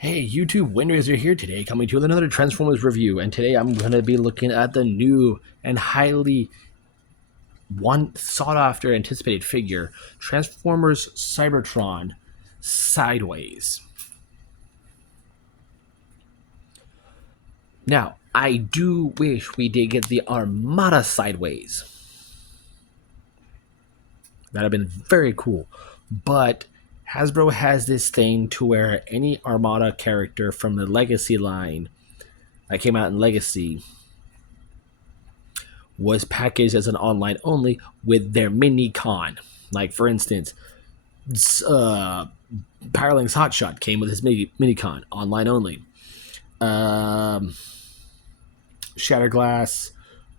Hey YouTube, Windraiser here today, coming to another Transformers review, and today I'm going to be looking at the new and highly sought after anticipated figure, Transformers Cybertron Sideways. Now, I do wish we did get the Armada Sideways. That'd have been very cool, but Hasbro has this thing to where any Armada character from the Legacy line that came out in Legacy was packaged as an online only with their mini con. Like, for instance, Powerlink's Hotshot came with his mini con, online only. Shatterglass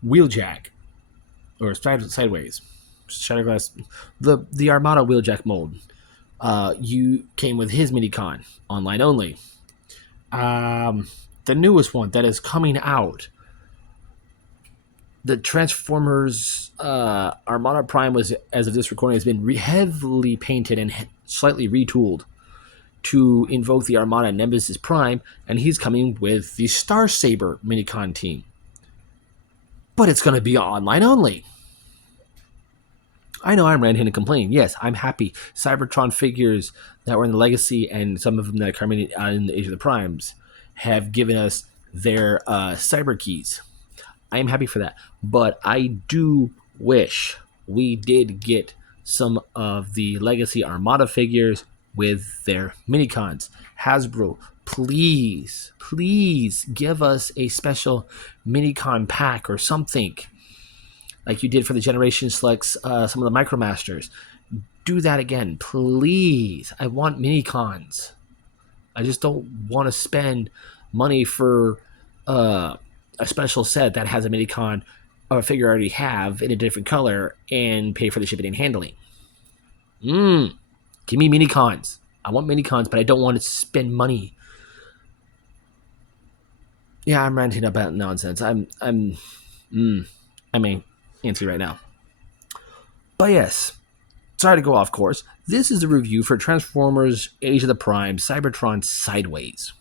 Wheeljack, or Sideways. Shatterglass, the Armada Wheeljack mold. You came with his mini con, online only. The newest one that is coming out, the Transformers Armada Prime, was, as of this recording, has been heavily painted and slightly retooled to invoke the Armada Nemesis Prime, and he's coming with the Star Saber Minicon team. But it's going to be online only. I know I'm ranting and complaining. Yes, I'm happy. Cybertron figures that were in the Legacy and some of them that are coming in the Age of the Primes have given us their cyber keys. I am happy for that, but I do wish we did get some of the Legacy Armada figures with their minicons. Hasbro, please give us a special minicon pack or something, like you did for the Generation Selects, some of the Micromasters. Do that again, please. I want minicons. I just don't want to spend money for a special set that has a minicon of a figure I already have in a different color and pay for the shipping and handling. Give me minicons. I want minicons, but I don't want to spend money. Yeah, I'm ranting about nonsense. I'm antsy right now. But yes, sorry to go off course. This is the review for Transformers Age of the Prime Cybertron Sideways.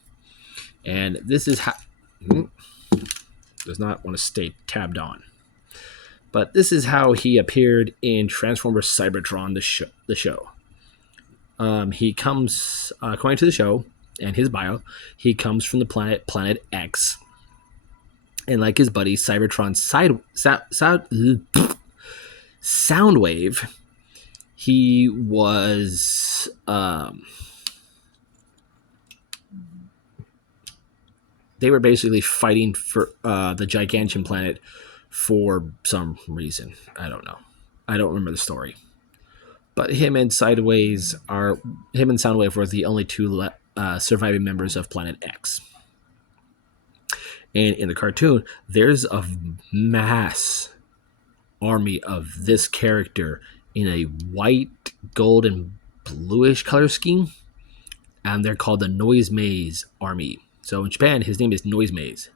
And this is how... does not want to stay tabbed on. But this is how he appeared in Transformers Cybertron, the show. He comes, according to the show and his bio, he comes from the Planet X. And like his buddy Cybertron Soundwave, he was they were basically fighting for the Gigantian planet for some reason. I don't know. I don't remember the story. But him and Soundwave were the only two surviving members of Planet X. And in the cartoon, there's a mass army of this character in a white, gold, and bluish color scheme. And they're called the Noise Maze Army. So in Japan, his name is Noise Maze.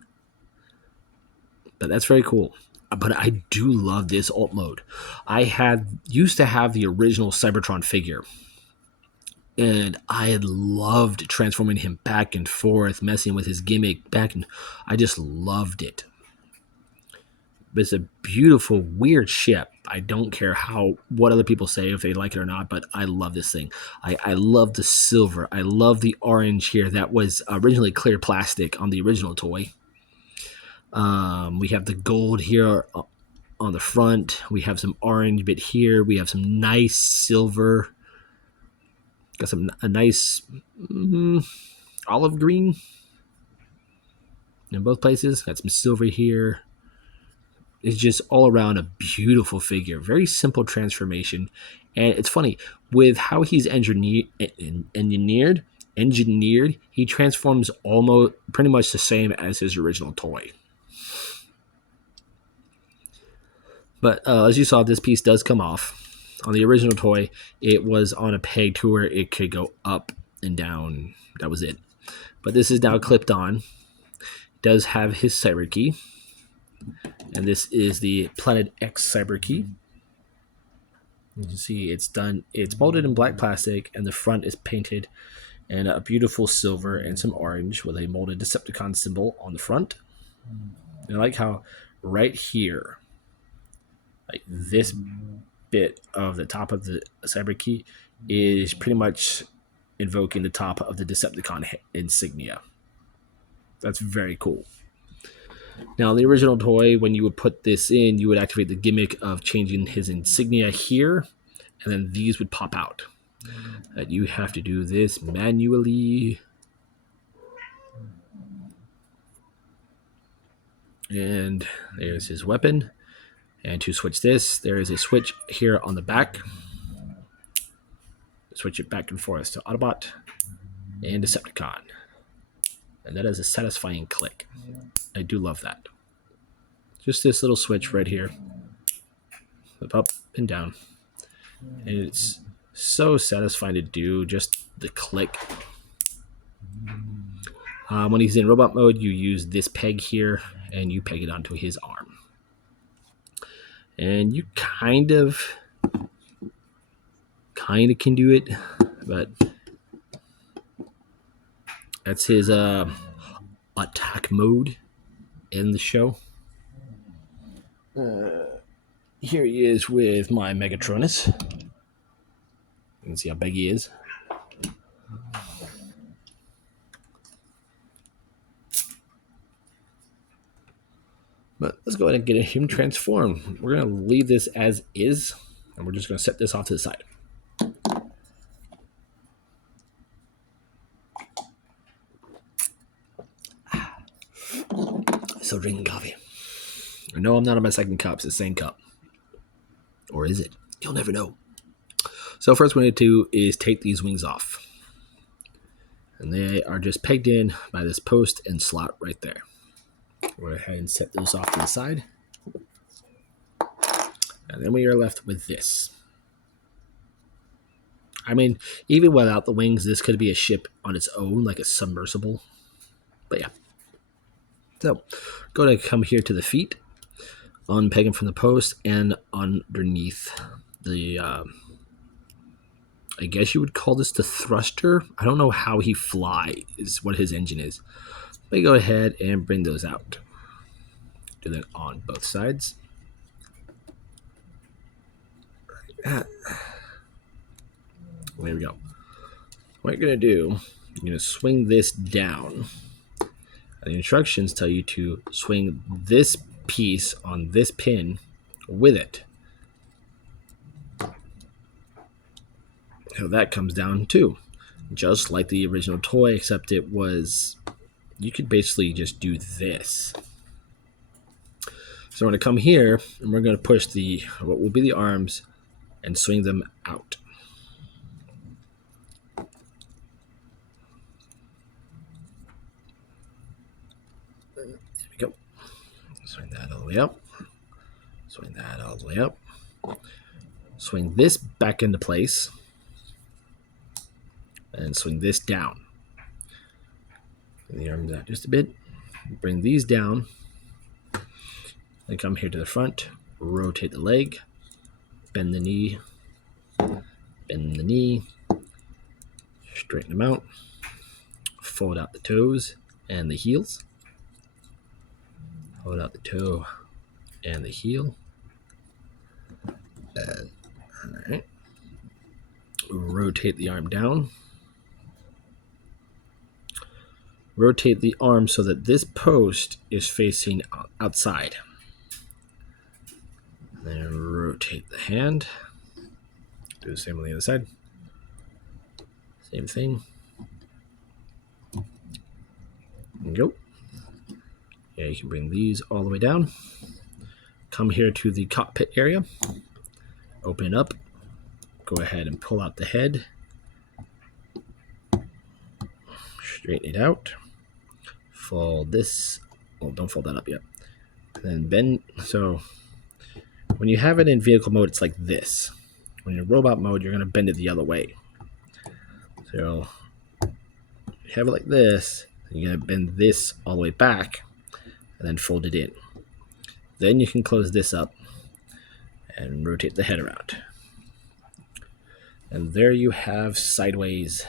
But that's very cool. But I do love this alt mode. I used to have the original Cybertron figure. And I had loved transforming him back and forth, messing with his gimmick back, and I just loved it. But it's a beautiful, weird ship. I don't care what other people say, if they like it or not, but I love this thing. I love the silver. I love the orange here. That was originally clear plastic on the original toy. We have the gold here on the front. We have some orange bit here. We have some nice silver. Got a nice olive green in both places. Got some silver here. It's just all around a beautiful figure. Very simple transformation. And it's funny, with how he's engineered, he transforms almost pretty much the same as his original toy. But as you saw, this piece does come off. On the original toy, it was on a peg to where it could go up and down. That was it. But this is now clipped on. It does have his cyber key. And this is the Planet X cyber key. You can see it's molded in black plastic, and the front is painted and a beautiful silver and some orange with a molded Decepticon symbol on the front. And I like how right here, like this bit of the top of the cyber key is pretty much invoking the top of the Decepticon insignia. That's very cool. Now, in the original toy, when you would put this in, you would activate the gimmick of changing his insignia here, and then these would pop out. And you have to do this manually. And there's his weapon. And to switch this, there is a switch here on the back. Switch it back and forth to Autobot and Decepticon. And that is a satisfying click. I do love that. Just this little switch right here. Up and down. And it's so satisfying to do, just the click. When he's in robot mode, you use this peg here, and you peg it onto his arm. And you kind of can do it, but that's his attack mode in the show. Here he is with my Megatronus. You can see how big he is. But let's go ahead and get him transformed. We're going to leave this as is, and we're just going to set this off to the side. Still drinking coffee. No, I'm not on my second cup. It's the same cup. Or is it? You'll never know. So first what we need to do is take these wings off. And they are just pegged in by this post and slot right there. Go ahead and set those off to the side. And then we are left with this. I mean, even without the wings, this could be a ship on its own, like a submersible. But yeah. So, go to come here to the feet, unpeg them from the post, and underneath the, I guess you would call this the thruster. I don't know how he flies, what his engine is. But go ahead and bring those out. Do that on both sides. There we go. What you're going to do, you're going to swing this down. And the instructions tell you to swing this piece on this pin with it. So that comes down too. Just like the original toy, except it was, you could basically just do this. So we're going to come here, and we're going to push the, what will be the arms, and swing them out. There we go. Swing that all the way up. Swing that all the way up. Swing this back into place. And swing this down. Bring the arms out just a bit. Bring these down. Then come here to the front. Rotate the leg. Bend the knee. Bend the knee. Straighten them out. Fold out the toes and the heels. Fold out the toe and the heel. All right. Rotate the arm down. Rotate the arm so that this post is facing outside. Then rotate the hand. Do the same on the other side. Same thing. There you go. Yeah, you can bring these all the way down. Come here to the cockpit area. Open it up. Go ahead and pull out the head. Straighten it out. Fold this. Well, don't fold that up yet. And then bend. So when you have it in vehicle mode, it's like this. When you're in robot mode, you're going to bend it the other way. So you have it like this. You're going to bend this all the way back and then fold it in. Then you can close this up and rotate the head around. And there you have Sidways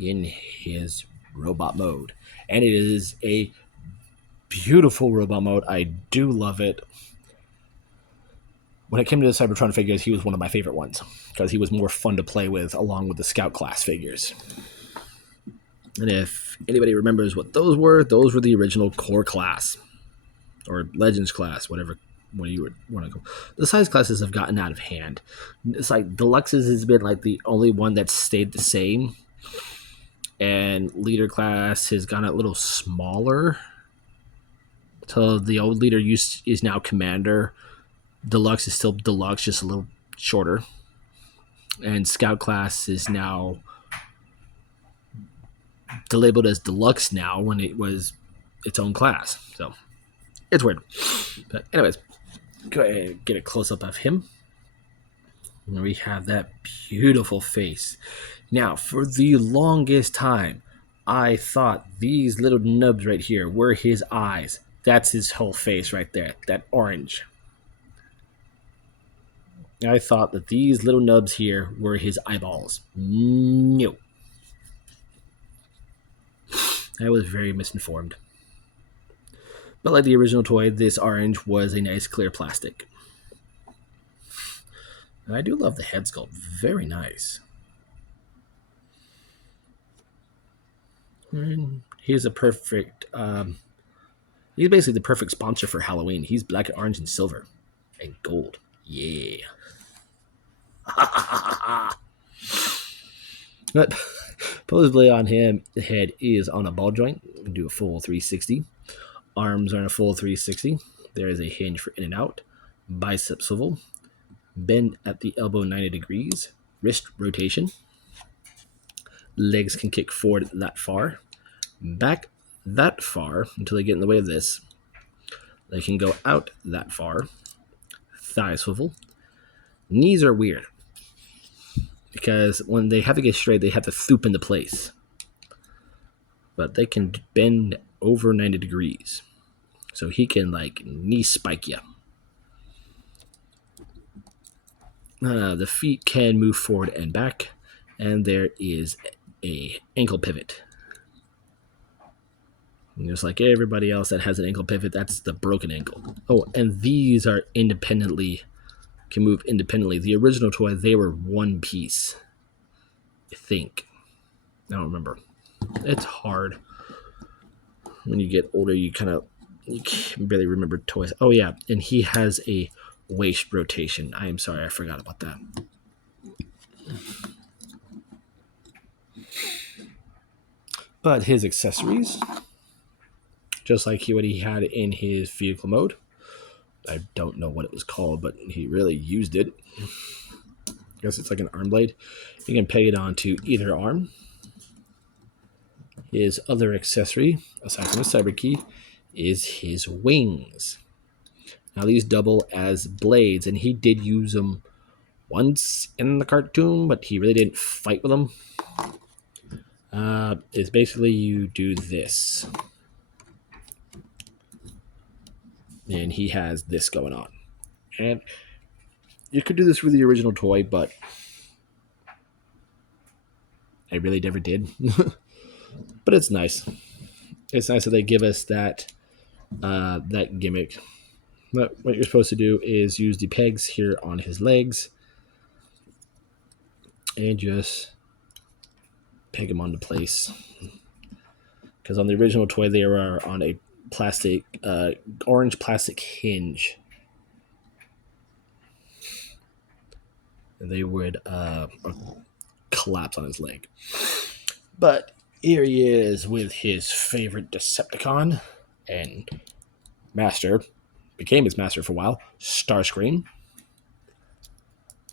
in his robot mode. And it is a beautiful robot mode. I do love it. When it came to the Cybertron figures, he was one of my favorite ones because he was more fun to play with along with the Scout class figures. And if anybody remembers what those were the original core class or Legends class, whatever one you would want to go. The size classes have gotten out of hand. It's like Deluxes has been like the only one that stayed the same, and Leader class has gone a little smaller. So the old Leader is now Commander. Deluxe is still Deluxe, just a little shorter. And Scout class is now labeled as Deluxe now when it was its own class. So it's weird. But anyways, go ahead and get a close-up of him. And we have that beautiful face. Now, for the longest time, I thought these little nubs right here were his eyes. That's his whole face right there, that orange. I thought that these little nubs here were his eyeballs. No. I was very misinformed. But like the original toy, this orange was a nice clear plastic. And I do love the head sculpt. Very nice. And he's a perfect... he's basically the perfect sponsor for Halloween. He's black, orange, and silver. And gold. Yeah. But supposedly on him, the head is on a ball joint. We can do a full 360. Arms are on a full 360. There is a hinge for in and out. Bicep swivel. Bend at the elbow 90 degrees. Wrist rotation. Legs can kick forward that far. Back that far until they get in the way of this. They can go out that far. Thigh swivel. Knees are weird because when they have to get straight, they have to thoop into place. But they can bend over 90 degrees. So he can like knee spike you. The feet can move forward and back. And there is a ankle pivot. And just like everybody else that has an ankle pivot, that's the broken ankle. Oh, and these are can move independently. The original toy, they were one piece. I think. I don't remember. It's hard. When you get older, you can't barely remember toys. Oh, yeah. And he has a waist rotation. I am sorry. I forgot about that. But his accessories, just like what he had in his vehicle mode. I don't know what it was called, but he really used it. I guess it's like an arm blade. You can peg it onto either arm. His other accessory, aside from a cyber key, is his wings. Now these double as blades, and he did use them once in the cartoon, but he really didn't fight with them. It's basically you do this. And he has this going on. And you could do this with the original toy, but I really never did. But it's nice. It's nice that they give us that gimmick. But what you're supposed to do is use the pegs here on his legs and just peg them onto place. Because on the original toy, they were on a plastic, orange plastic hinge. And they would collapse on his leg. But here he is with his favorite Decepticon and master. Became his master for a while, Starscream.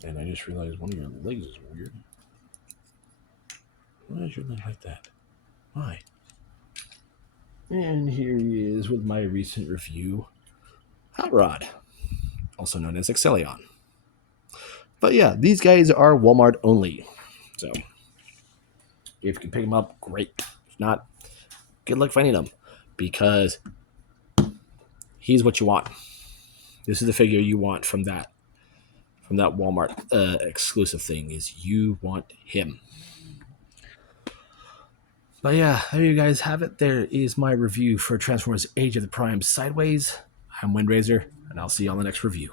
And I just realized one of your legs is weird. Why is your leg like that? Why? And here he is with my recent review, Hot Rod, also known as Excellion. But yeah, these guys are Walmart only. So if you can pick them up, great. If not, good luck finding them. Because he's what you want. This is the figure you want from that Walmart exclusive thing. Is you want him. But yeah, there you guys have it. There is my review for Transformers Age of the Prime Sideways. I'm Windraiser, and I'll see you on the next review.